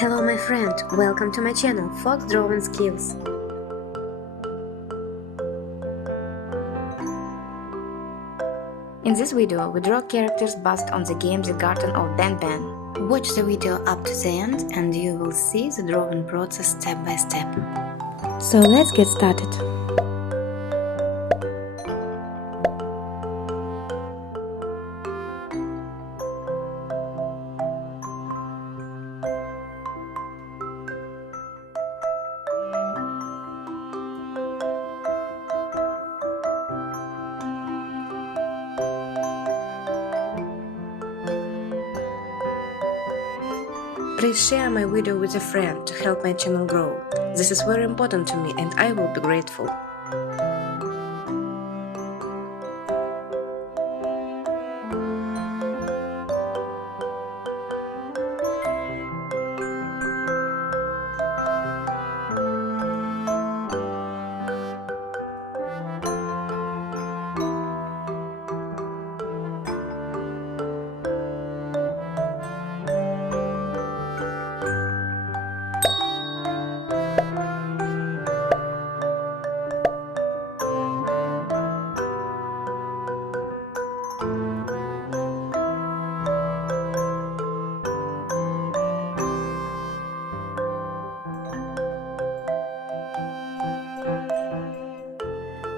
Hello my friend, welcome to my channel Fox Drawing Skills. In this video we draw characters based on the game The Garten of Banban. Watch the video up to the end and you will see the drawing process step by step. So let's get started. Please share my video with a friend to help my channel grow. This is very important to me and I will be grateful.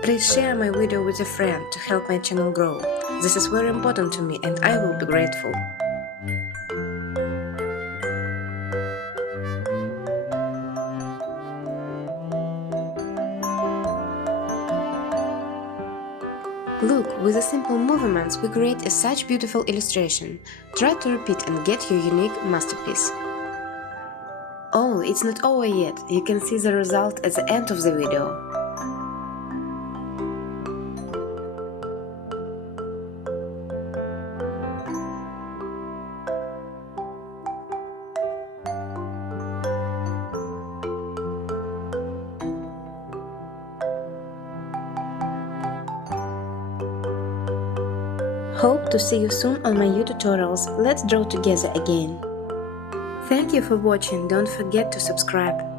Please share my video with a friend to help my channel grow. This is very important to me and I will be grateful. Look, with the simple movements we create such beautiful illustration. Try to repeat and get your unique masterpiece. Oh, it's not over yet. You can see the result at the end of the video. Hope to see you soon on my new tutorials. Let's draw together again. Thank you for watching. Don't forget to subscribe.